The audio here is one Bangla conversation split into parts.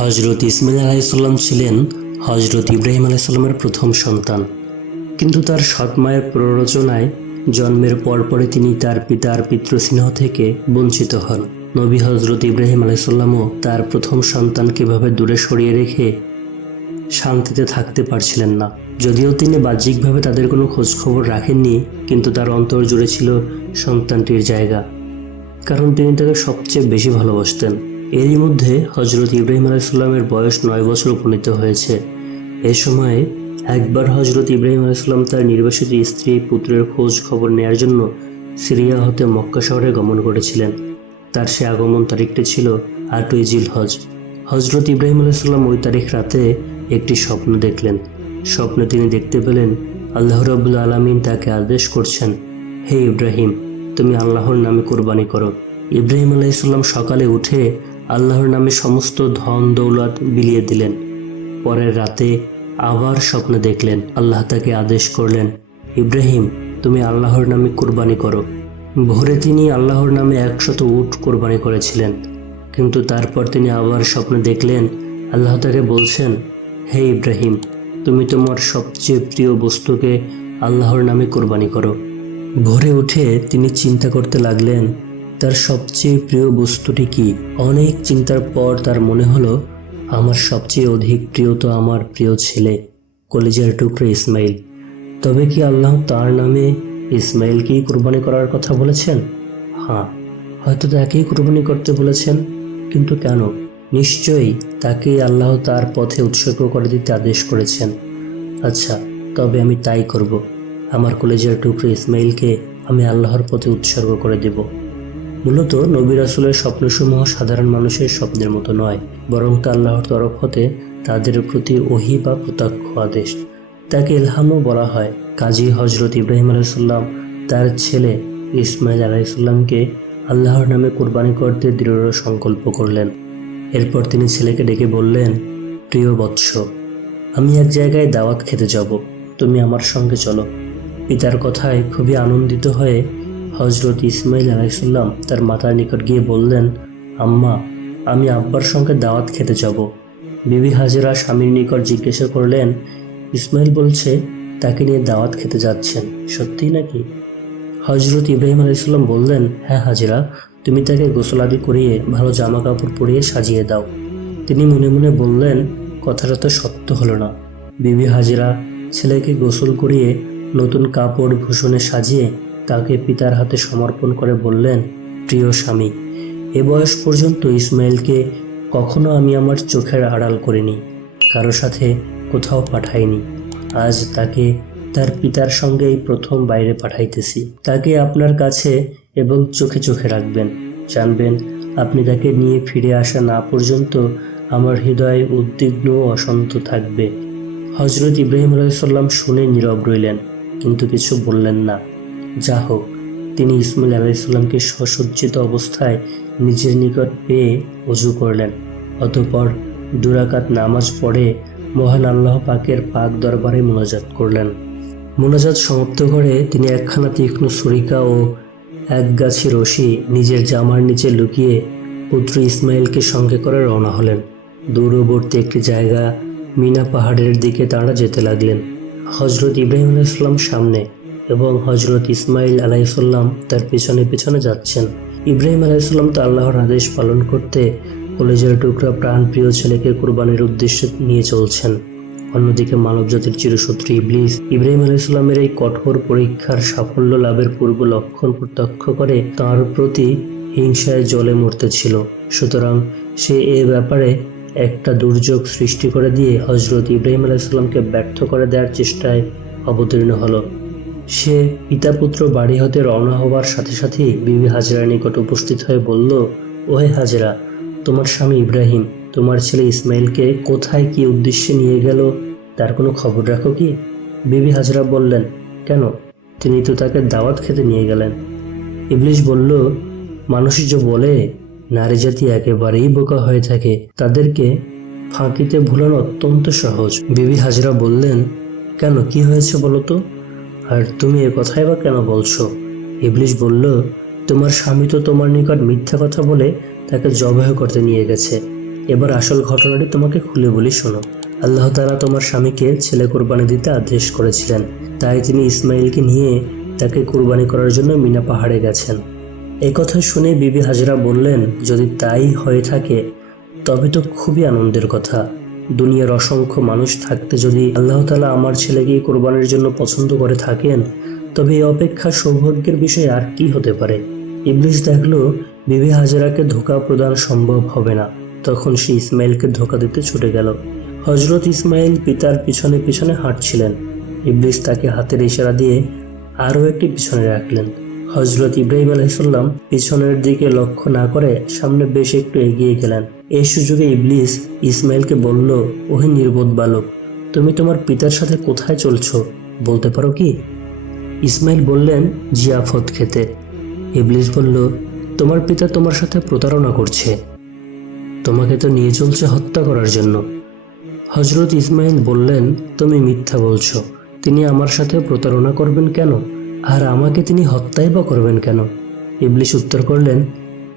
হজরত ইসমাইল আলাইসাল্লাম ছিলেন হজরত ইব্রাহিম আলাইসাল্লামের প্রথম সন্তান, কিন্তু তার সৎ মায়ের প্ররোচনায় জন্মের পরপরে তিনি তার পিতার পিতৃস্নেহ থেকে বঞ্চিত হন। নবী হজরত ইব্রাহিম আলাইসাল্লামও তার প্রথম সন্তানকে এভাবে দূরে সরিয়ে রেখে শান্তিতে থাকতে পারছিলেন না। যদিও তিনি বাহ্যিকভাবে তাদের কোনো খোঁজখবর রাখেননি, কিন্তু তার অন্তর জুড়ে ছিল সন্তানটির জায়গা, কারণ তিনি তাকে সবচেয়ে বেশি ভালোবাসতেন। এরই মধ্যে হজরত ইব্রাহিম আলাইসাল্লামের বয়স 9 বছর উপনীত হয়েছে। এ সময়ে একবার হজরত ইব্রাহিম আলাইসাল্লাম তার নির্বাসিত স্ত্রী পুত্রের খোঁজ খবর নেয়ার জন্য সিরিয়া হতে মক্কা শহরে গমন করেছিলেন। তার সে আগমন তারিখটি ছিল 8ই জিলহজ। হজরত ইব্রাহিম আলাইসাল্লাম ওই তারিখ রাতে একটি স্বপ্ন দেখলেন। স্বপ্নে তিনি দেখতে পেলেন আল্লাহ রাব্বুল আলামিন তাকে আদেশ করছেন, হে ইব্রাহিম, তুমি আল্লাহর নামে কোরবানি করো। ইব্রাহিম আলাইসাল্লাম সকালে উঠে আল্লাহর নামে সমস্ত ধন দৌলত বিলিয়ে দিলেন। পরের রাতে আবার স্বপ্নে দেখলেন আল্লাহ তাকে আদেশ করলেন, ইব্রাহিম, তুমি আল্লাহর নামে কোরবানি করো। ভোরে তিনি আল্লাহর নামে 100 উট কোরবানি করেছিলেন, কিন্তু তারপর তিনি আবার স্বপ্নে দেখলেন আল্লাহ তাকে বলছেন, হে ইব্রাহিম, তুমি তোমার সবচেয়ে প্রিয় বস্তুকে আল্লাহর নামে কোরবানি করো। ভোরে উঠে তিনি চিন্তা করতে লাগলেন তার সবচেয়ে প্রিয় বস্তুটি কি। অনেক চিন্তার পর তার মনে হলো আমার সবচেয়ে অধিক প্রিয় তো আমার প্রিয় ছেলে, কলিজার টুকরো ইসমাইল। তবে কি আল্লাহ তার নামে ইসমাইলকেই কোরবানি করার কথা বলেছেন? হ্যাঁ, হয়তো তাকেই কোরবানি করতে বলেছেন, কিন্তু কেন? নিশ্চয়ই তাকেই আল্লাহ তার পথে উৎসর্গ করে দিতে আদেশ করেছেন। আচ্ছা, তবে আমি তাই করব। আমার কলিজার টুকরো ইসমাইলকে আমি আল্লাহর পথে উৎসর্গ করে দেব। মূলত নবী রাসূলের স্বপ্নসমূহ সাধারণ মানুষের স্বপ্নের মতো নয়, বরং তা আল্লাহর তরফ হতে তাদের প্রতি ওহী বা প্রত্যক্ষ আদেশ। তাকে ইলহামও বলা হয়। কাজী হজরত ইব্রাহিম আলাইসাল্লাম তার ছেলে ইসমাইল আলাইসাল্লামকে আল্লাহর নামে কোরবানি করতে দৃঢ় সংকল্প করলেন। এরপর তিনি ছেলেকে ডেকে বললেন, প্রিয় বৎস, আমি এক জায়গায় দাওয়াত খেতে যাব, তুমি আমার সঙ্গে চলো। পিতার কথায় খুবই আনন্দিত হয়ে হজরত ইসমাইল আলাইসাল্লাম তার মাতার নিকট গিয়ে বললেন, আম্মা, আমি আব্বার সঙ্গে দাওয়াত খেতে যাব। বিবি হাজেরা স্বামীর নিকট জিজ্ঞাসা করলেন, ইসমাইল বলছে তাকে নিয়ে দাওয়াত খেতে যাচ্ছেন, সত্যিই নাকি? হজরত ইব্রাহিম আলাইসাল্লাম বললেন, হ্যাঁ হাজেরা, তুমি তাকে গোসলাদি করিয়ে ভালো জামা কাপড় পরিয়ে সাজিয়ে দাও। তিনি মনে মনে বললেন, কথাটা তো সত্য হলো না। বিবি হাজেরা ছেলেকে গোসল করিয়ে নতুন কাপড় ভূষণে সাজিয়ে তাকে পিতার হাতে সমর্পণ করে বললেন, প্রিয় স্বামী, এ বয়স পর্যন্ত ইসমাইলকে কখনো আমি আমার চোখের আড়াল করিনি, কারো সাথে কোথাও পাঠাইনি। আজ তাকে তার পিতার সঙ্গেই প্রথম বাইরে পাঠাইতেছি। তাকে আপনার কাছে এবং চোখে চোখে রাখবেন। জানবেন, আপনি তাকে নিয়ে ফিরে আসা না পর্যন্ত আমার হৃদয় উদ্বিগ্ন ও অশান্ত থাকবে। হজরত ইব্রাহিম আলাইসাল্লাম শুনে নীরব রইলেন, কিন্তু কিছু বললেন না। যা হোক, তিনি ইসমাইল আলাইসাল্লামকে সসজ্জিত অবস্থায় নিজের নিকট পেয়ে ওযু করলেন। অতঃপর 2 রাকাত নামাজ পড়ে মহান আল্লাহ পাকের পাক দরবারে মোনাজাত করলেন। মোনাজাত সমাপ্ত করে তিনি একখানা তীক্ষ্ণ ছুরিকা ও এক গাছি রশি নিজের জামার নিচে লুকিয়ে পুত্র ইসমাইলকে সঙ্গে করে রওনা হলেন। দূরবর্তী একটি জায়গা মিনা পাহাড়ের দিকে তাঁরা যেতে লাগলেন। হজরত ইব্রাহিম আলাইসাল্লাম সামনে এবং হজরত ইসমাইল আলাইসাল্লাম তার পেছনে পেছনে যাচ্ছেন। ইব্রাহিম আলাইসাল্লাম তো আল্লাহর আদেশ পালন করতে কলেজের টুকরা প্রাণ প্রিয় ছেলেকে কোরবানির উদ্দেশ্যে নিয়ে চলছেন। অন্যদিকে মানবজাতির চিরশত্রু ইবলিস ইব্রাহিম আলাইসাল্লামের এই কঠোর পরীক্ষার সাফল্য লাভের পূর্ব লক্ষণ প্রত্যক্ষ করে তাঁর প্রতি হিংসায় জ্বলে মরতেছিল। সুতরাং সে এ ব্যাপারে একটা দুর্যোগ সৃষ্টি করে দিয়ে হজরত ইব্রাহিম আলাইসাল্লামকে ব্যর্থ করে দেওয়ার চেষ্টায় অবতীর্ণ হলো। সে পিতা পুত্র বাড়ি হতে রওনা হবার সাথে সাথেই বিবি হাজেরার নিকট উপস্থিত হয়ে বলল, ওহে হাজেরা, তোমার স্বামী ইব্রাহিম তোমার ছেলে ইসমাইলকে কোথায় কি উদ্দেশ্যে নিয়ে গেল তার কোনো খবর রাখো কি? বিবি হাজেরা বললেন, কেন, তিনি তো তাকে দাওয়াত খেতে নিয়ে গেলেন। ইবলিস বলল, মানুষই যে বলে নারী জাতি একেবারেই বোকা হয়ে থাকে, তাদেরকে ফাঁকিতে ভুলানো অত্যন্ত সহজ। বিবি হাজেরা বললেন, কেন, কি হয়েছে বলো তো? আর তুমি এ কথাই বা কেন বলছো? ইবলিস বলল, তোমার স্বামী তো তোমার নিকট মিথ্যা কথা বলে তাকে জবাহ করতে নিয়ে গেছে। এবার আসল ঘটনাটি তোমাকে খুলে বলি, শোনো। আল্লাহ তাআলা তোমার স্বামীকে ছেলে কোরবানি দিতে আদেশ করেছিলেন, তাই তিনি ইসমাইলকে নিয়ে তাকে কোরবানি করার জন্য মিনা পাহাড়ে গেছেন। এই কথা শুনে বিবি হাজরা বললেন, যদি তাই হয়ে থাকে তবে তো খুবই আনন্দের কথা। দুনিয়ার অসংখ্য মানুষ থাকতে যদি আল্লাহ তাআলা আমার ছেলেকে কোরবানির জন্য পছন্দ করে থাকেন, তবে এই অপেক্ষা সৌভাগ্যের বিষয় আর কি হতে পারে। ইবলিস দেখলো বিবি হাজরাকে ধোঁকা প্রদান সম্ভব হবে না, তখন সে ইসমাইলকে ধোঁকা দিতে ছুটে গেল। হযরত ইসমাইল পিতার পিছনে পিছনে হাঁটছিলেন। ইবলিস তাকে হাতের ইশারা দিয়ে আরও একটি পিছনে রাখলেন। হযরত ইব্রাহিম আলাইহিসসালাম পিছনের দিকে লক্ষ্য না করে সামনে বেশ একটু এগিয়ে গেলেন। এই সুযোগে ইবলিস ইসমাইলকে বলল, ওহে নির্বোধ বালক, তুমি তোমার পিতার সাথে কোথায় চলছো, বলতে পারো কি? ইসমাইল বললেন, জিয়াফত খেতে। ইবলিস বলল, তোমার পিতা তোমার সাথে প্রতারণা করছে, তোমাকে তো নিয়ে চলছে হত্যা করার জন্য। হযরত ইসমাইল বললেন, তুমি মিথ্যা বলছো, তিনি আমার সাথে প্রতারণা করবেন কেন, আর আমাকে তিনি হত্যাই বা করবেন কেন? ইবলিস উত্তর করলেন,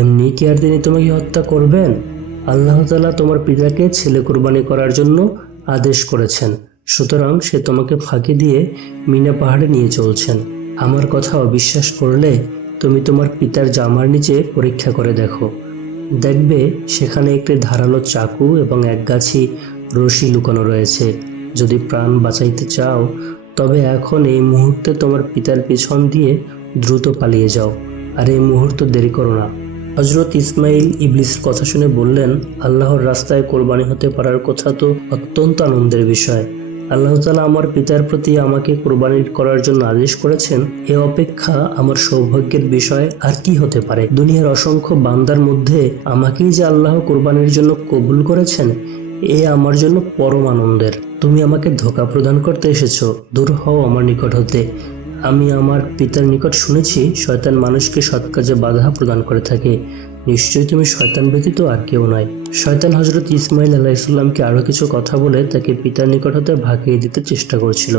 এমনি কি আর তিনি তোমাকে হত্যা করবেন? আল্লাহ তাআলা তোমার পিতাকে ছেলে কোরবানি করার জন্য আদেশ করেছেন, সুতরাং সে তোমাকে ফাঁকি দিয়ে মিনা পাহাড়ে নিয়ে চলছেন। আমার কথা অবিশ্বাস করলে তুমি তোমার পিতার জামার নিচে পরীক্ষা করে দেখো, দেখবে সেখানে একটি ধারালো চাকু এবং একগাছি রশি লুকানো রয়েছে। যদি প্রাণ বাঁচাইতে চাও তবে এখন এই মুহূর্তে তোমার পিতার পিছন দিয়ে দ্রুত পালিয়ে যাও, আর এই মুহূর্ত দেরি করো না। হযরত ইসমাইল ইবলিসের কথা শুনে বললেন, আল্লাহর রাস্তায় কোরবানি হতে পারার কথা তো অত্যন্ত আনন্দের বিষয়। আল্লাহ তাআলা আমার পিতার প্রতি আমাকে কোরবানি করার জন্য আদেশ করেছেন, এ অপেক্ষা আমার সৌভাগ্যের বিষয় আর কি হতে পারে। দুনিয়ার অসংখ্য বান্দার মধ্যে আমাকেই যে আল্লাহ কোরবানির জন্য কবুল করেছেন, এ আমার জন্য পরম আনন্দের। তুমি আমাকে ধোঁকা প্রদান করতে এসেছো, দূর হও আমার নিকট হতে। আমি আমার পিতার নিকট শুনেছি শয়তান মানুষকে সৎ কাজে বাধা প্রদান করে থাকে, নিশ্চয়ই তুমি শয়তান ব্যতীত আর কেউ নয়। শয়তান হযরত ইসমাইল আলাইহিসসালামকে আরও কিছু কথা বলে তাকে পিতার নিকট হতে ভাগিয়ে দিতে চেষ্টা করছিল,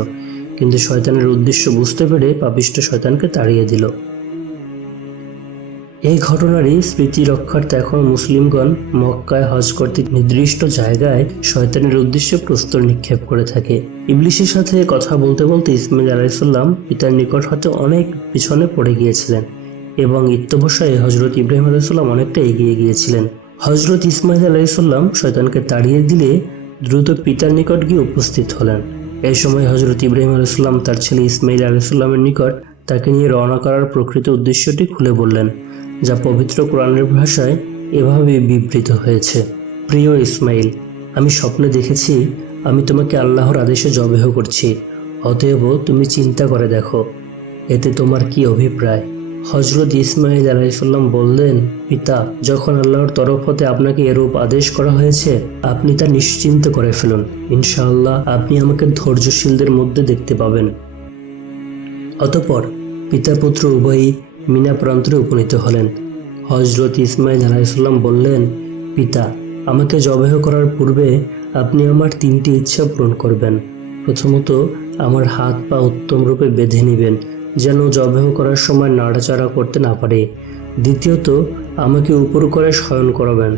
কিন্তু শয়তানের উদ্দেশ্য বুঝতে পেরে পাপিষ্ঠ শয়তানকে তাড়িয়ে দিল। এই ঘটনারই স্মৃতি রক্ষার্থে এখন মুসলিমগণ মক্কায় হজ করতে নির্দিষ্ট জায়গায় শয়তানের উদ্দেশ্যে প্রস্তর নিক্ষেপ করে থাকে। ইবলিসের সাথে কথা বলতে বলতে ইসমাইল আলাইহিসসালাম পিতার নিকট হতে অনেক পিছনে পড়ে গিয়েছিলেন এবং ইত্যবসায়ে হযরত ইব্রাহিম আলাইহিসসালাম অনেকটা এগিয়ে গিয়েছিলেন। হযরত ইসমাইল আলাইহিসসালাম শয়তানকে তাড়িয়ে দিলে দ্রুত পিতার নিকট গিয়ে উপস্থিত হলেন। এই সময় হযরত ইব্রাহিম আলাইহিসসালাম তার ছেলে ইসমাইল আলাইহিসসালামের নিকট তাকে নিয়ে রওনা করার প্রকৃত উদ্দেশ্যটি খুলে বললেন, যা পবিত্র কোরআনের ভাষায় এভাবে বিবৃত হয়েছে। প্রিয় ইসমাইল, আমি স্বপ্নে দেখেছি আমি তোমাকে আল্লাহর আদেশে জবেহ করছি, অতএব তুমি চিন্তা করে দেখো, এতে তোমার কি অভিপ্রায়? হযরত ইসমাইল আলাইহিসসালাম বললেন, পিতা, যখন আল্লাহর তরফ হতে আপনাকে এরূপ আদেশ করা হয়েছে আপনি তা নিশ্চিন্ত করে ফেলুন। ইনশাআল্লাহ আপনি আমাকে ধৈর্যশীলদের মধ্যে দেখতে পাবেন। অতঃপর পিতা পুত্র উভয়ই মিনা প্রান্তরে উপনীত হলেন। হযরত ইসমাইল আলাইহিসসালাম বললেন, পিতা, আমাকে জবেহ করার পূর্বে আপনি আমার 3টি ইচ্ছা পূরণ করবেন। প্রথমত, আমার হাত পা উত্তম রূপে বেঁধে নেবেন, যেন জবেহ করার সময় নাড়াচাড়া করতে না পারে। দ্বিতীয়ত, আমাকে উপর করে শয়ন করাবেন,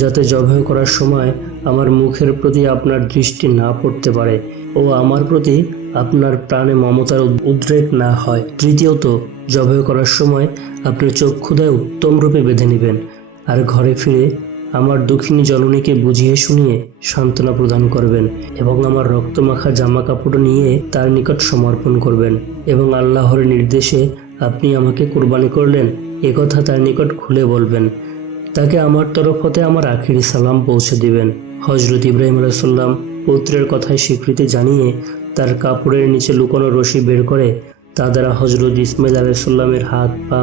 যাতে জবেহ করার সময় আমার মুখের প্রতি আপনার দৃষ্টি না পড়তে পারে ও আমার প্রতি আপনার প্রাণে মমতার উদ্রেক না হয়। তৃতীয়ত, জবেহ করার সময় আপনি চক্ষুদায় উত্তম রূপে বেঁধে নেবেন, আর ঘরে ফিরে আমার দুঃখিনী জননীকে বুঝিয়ে শুনিয়ে সান্ত্বনা প্রদান করবেন এবং আমার রক্তমাখা জামা কাপড় নিয়ে তার নিকট সমর্পণ করবেন এবং আল্লাহর নির্দেশে আপনি আমাকে কোরবানি করলেন একথা তার নিকট খুলে বলবেন। তাকে আমার তরফ হতে আমার আখিরি সালাম পৌঁছে দিবেন। হযরত ইব্রাহিম আলাইহিসসালাম পুত্রের কথায় স্বীকৃতি জানিয়ে তার কাপড়ের নিচে লুকানো রশি বের করে তা দ্বারা হযরত ইসমাইল আলাইহিসসালামের হাত পা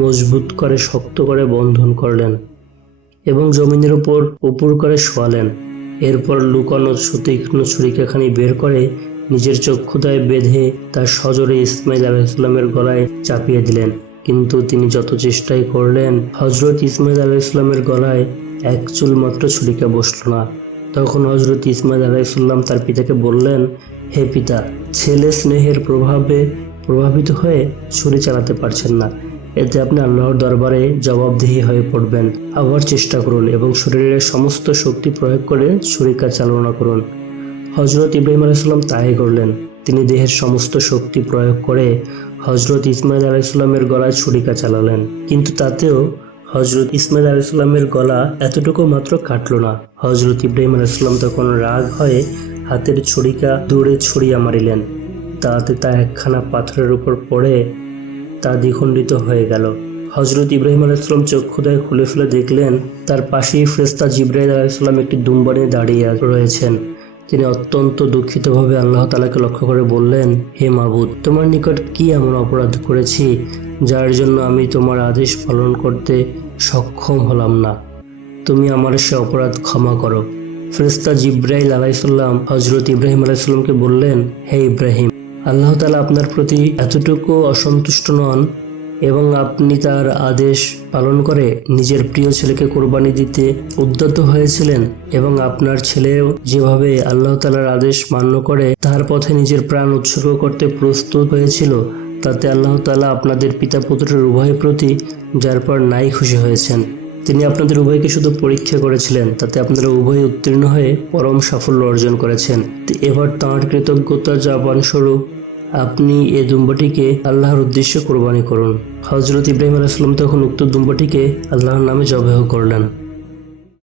মজবুত করে শক্ত করে বন্ধন করলেন এবং জমিনের উপর করে শোয়ালেন। এরপর লুকানো সুতীক্ষ্ণ ছুরিকাখানি বের করে নিজের চক্ষুদায় বেঁধে তার সজোরে ইসমাইল আলাইহিসসালামের গলায় চাপিয়ে দিলেন, কিন্তু তিনি যত চেষ্টাই করলেন হযরত ইসমাইল আলাইহিসসালামের গলায় এক চুল মাত্র ছুরিকা বসল না। তখন হযরত ইসমাইল আলাইহিসসালাম তার পিতাকে বললেন, হে পিতা, ছেলে স্নেহের প্রভাবিত হয়ে ছুরি চালাতে পারছেন না, এতে আপনি আল্লাহর দরবারে জবাবদিহি হয়ে পড়বেন। আবার চেষ্টা করুন এবং শরীরের সমস্ত শক্তি প্রয়োগ করে ছুরিকা চালনা করুন। হজরত ইব্রাহিম আলাইসাল্লাম তাই করলেন। তিনি দেহের সমস্ত শক্তি প্রয়োগ করে হজরত ইসমাইল আলাইসাল্লামের গলায় ছুরিকা চালালেন, কিন্তু তাতেও হজরত ইসমাইল আলাইসাল্লামের গলা এতটুকু মাত্র কাটল না। হজরত ইব্রাহিম আলাইসাল্লাম তখন রাগ হয়ে হাতের ছুরিকা দূরে ছুড়িয়া মারিলেন। তাতে তা একখানা পাথরের উপর পড়ে তা দ্বিখণ্ডিত হয়ে গেল। হজরত ইব্রাহিম আলাইসাল্লাম চক্ষুদয় খুলে ফেলে দেখলেন তার পাশেই ফেরেশতা জিবরাইল আলাইসাল্লাম একটি দুম্বা নিয়ে দাঁড়িয়ে রয়েছেন। তিনি অত্যন্ত দুঃখিতভাবে আল্লাহ তাআলাকে লক্ষ্য করে বললেন, হে মাবুদ, তোমার নিকট কি এমন অপরাধ করেছি যার জন্য আমি তোমার আদেশ পালন করতে সক্ষম হলাম না? তুমি আমার সে অপরাধ ক্ষমা করো। ফেরেশতা জিবরাইল আলাইসাল্লাম হজরত ইব্রাহিম আলাইসাল্লামকে বললেন, হে ইব্রাহিম, আল্লাহ তাআলা আপনার প্রতি এতটুকু অসন্তুষ্ট নন এবং আপনি তার আদেশ পালন করে নিজের প্রিয় ছেলেকে কোরবানি দিতে উদ্যত হয়েছিলেন এবং আপনার ছেলেও যেভাবে আল্লাহ তাআলার আদেশ মান্য করে তার পথে নিজের প্রাণ উৎসর্গ করতে প্রস্তুত হয়েছিল, তাতে আল্লাহ তাআলা আপনাদের পিতা পুত্রের উভয়ের প্রতি যার পর নাই খুশি হয়েছেন। তিনি আপনাদের উভয়কে শুধু পরীক্ষা করেছিলেন, তাতে আপনারা উভয় উত্তীর্ণ হয়ে পরম সাফল্য অর্জন করেছেন। এবার তাঁর কৃতজ্ঞতা জ্ঞাপন স্বরূপ আপনি এ দুম্বাটিকে আল্লাহর উদ্দেশ্যে কোরবানি করুন। হজরত ইব্রাহিম আলাইহিস সালাম তখন উক্ত দুম্বাটিকে আল্লাহর নামে জবাহ করলেন।